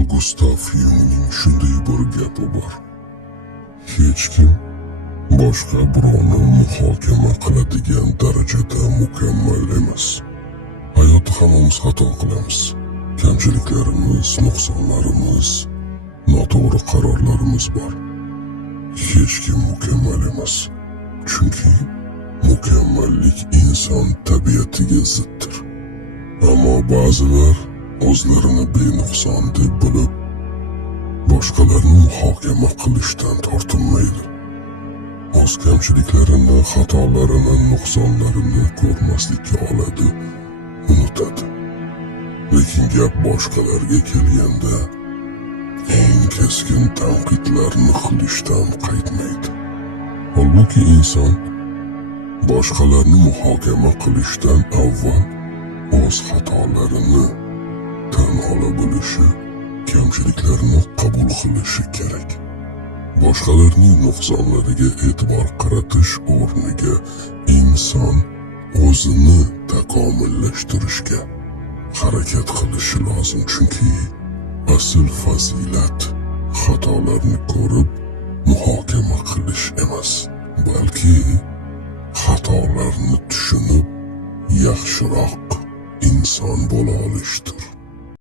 Karl Gustav Jungning shunday bir gapi bor. Hech kim boshqa birovni muhokama qiladigan darajada mukammal emas. Hayotda hammamiz xato qilamiz. Kamchiliklarimiz, nuqsonlarimiz, noto'g'ri qarorlarimiz bor. Hech kim mukammal emas. Chunki mukammallik inson tabiatiga ziddir. Ammo ba'zilar o'zlarini benuqson deb bilib, boshqalarni muhokama qilishdan tortinmaydi. O'z kamchiliklarini, xatolarini, nuqsonlarini ko'rmaslikka oladi, unutadi. Lekin gap boshqalarga kelganda eng keskin tanqidlarni qilishdan qaytmaydi. Holbuki inson boshqalarni muhokama qilishdan avval o'z xatolarini tan ola bilishi, kamchiliklarini qabul qilishi kerak. Boshqalarning nuqsonlariga e'tibor qaratish o'rniga inson o'zini takomillashtirishga harakat qilishi lozim. Chunki asl fazilat xatolarni ko'rib muhokama qilish emas, balki xatolarni tushunib yaxshiroq inson bo'la olishdir.